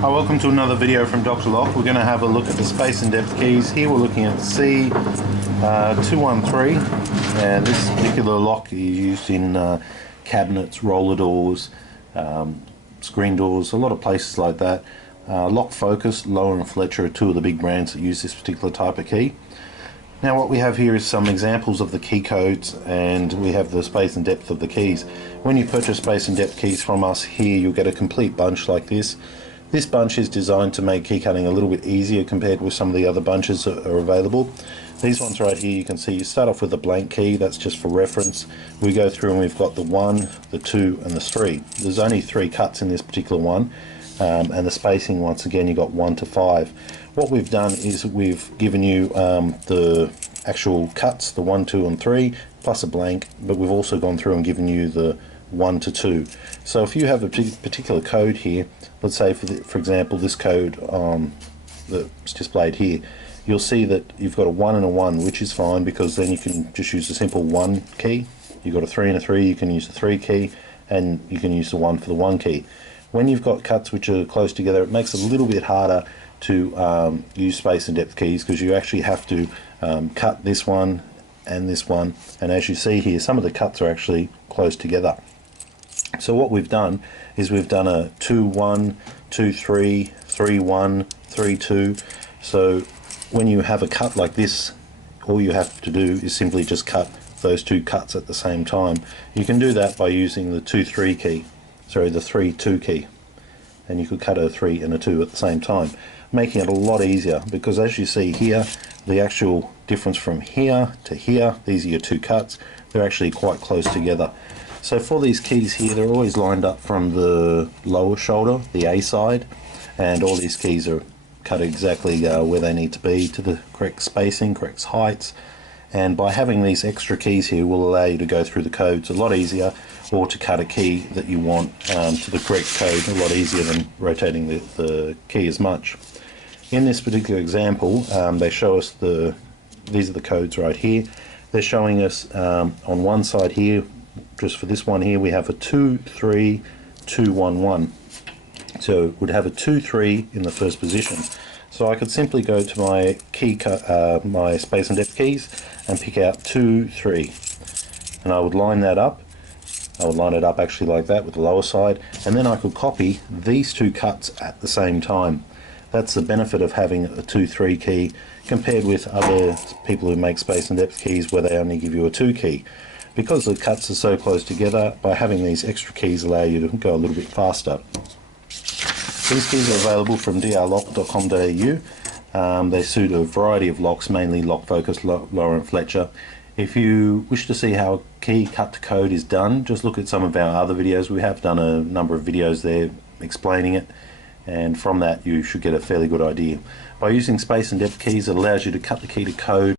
Hi, welcome to another video from Dr. Lock. We're going to have a look at the space and depth keys. Here we're looking at C213, and this particular lock is used in cabinets, roller doors, screen doors, a lot of places like that. Lock Focus, Lowe and Fletcher are two of the big brands that use this particular type of key. Now what we have here is some examples of the key codes, and we have the space and depth of the keys. When you purchase space and depth keys from us here, you'll get a complete bunch like this. This bunch is designed to make key cutting a little bit easier compared with some of the other bunches that are available. These ones right here, you can see you start off with a blank key, that's just for reference. We go through and we've got the 1, the 2 and the 3. There's only 3 cuts in this particular one, and the spacing, once again, you got 1 to 5. What we've done is we've given you the actual cuts, the 1, 2 and 3, plus a blank, but we've also gone through and given you the 1 to 2. So if you have a particular code here, let's say for example this code that's displayed here, you'll see that you've got a 1 and a 1, which is fine because then you can just use the simple 1 key. You've got a 3 and a 3, you can use the 3 key, and you can use the 1 for the 1 key. When you've got cuts which are close together, it makes it a little bit harder to use space and depth keys, because you actually have to cut this one and this one, and as you see here, some of the cuts are actually close together. So what we've done is we've done a 2 1 2 3 3 1 3 2. So when you have a cut like this, all you have to do is simply just cut those 2 cuts at the same time. You can do that by using the 2 3 key, sorry, the 3 2 key, and you could cut a 3 and a 2 at the same time, making it a lot easier, because as you see here, the actual difference from here to here, these are your 2 cuts, they're actually quite close together. So for these keys here, they're always lined up from the lower shoulder, the A side, and all these keys are cut exactly where they need to be, to the correct spacing, correct heights. And by having these extra keys here will allow you to go through the codes a lot easier, or to cut a key that you want to the correct code a lot easier than rotating the key as much. In this particular example, they show us these are the codes right here. They're showing us on one side here, just for this one here, we have a 2 3 2 1 1. So it would have a 2 3 in the first position. So I could simply go to my my space and depth keys and pick out 2 3, and I would line that up. I would line it up actually like that with the lower side, and then I could copy these 2 cuts at the same time. That's the benefit of having a 2 3 key compared with other people who make space and depth keys where they only give you a 2 key. Because the cuts are so close together, by having these extra keys allow you to go a little bit faster. These keys are available from drlock.com.au. They suit a variety of locks, mainly Lock Focus, Lowe and Fletcher. If you wish to see how a key cut to code is done, just look at some of our other videos. We have done a number of videos there explaining it, and from that you should get a fairly good idea. By using space and depth keys, it allows you to cut the key to code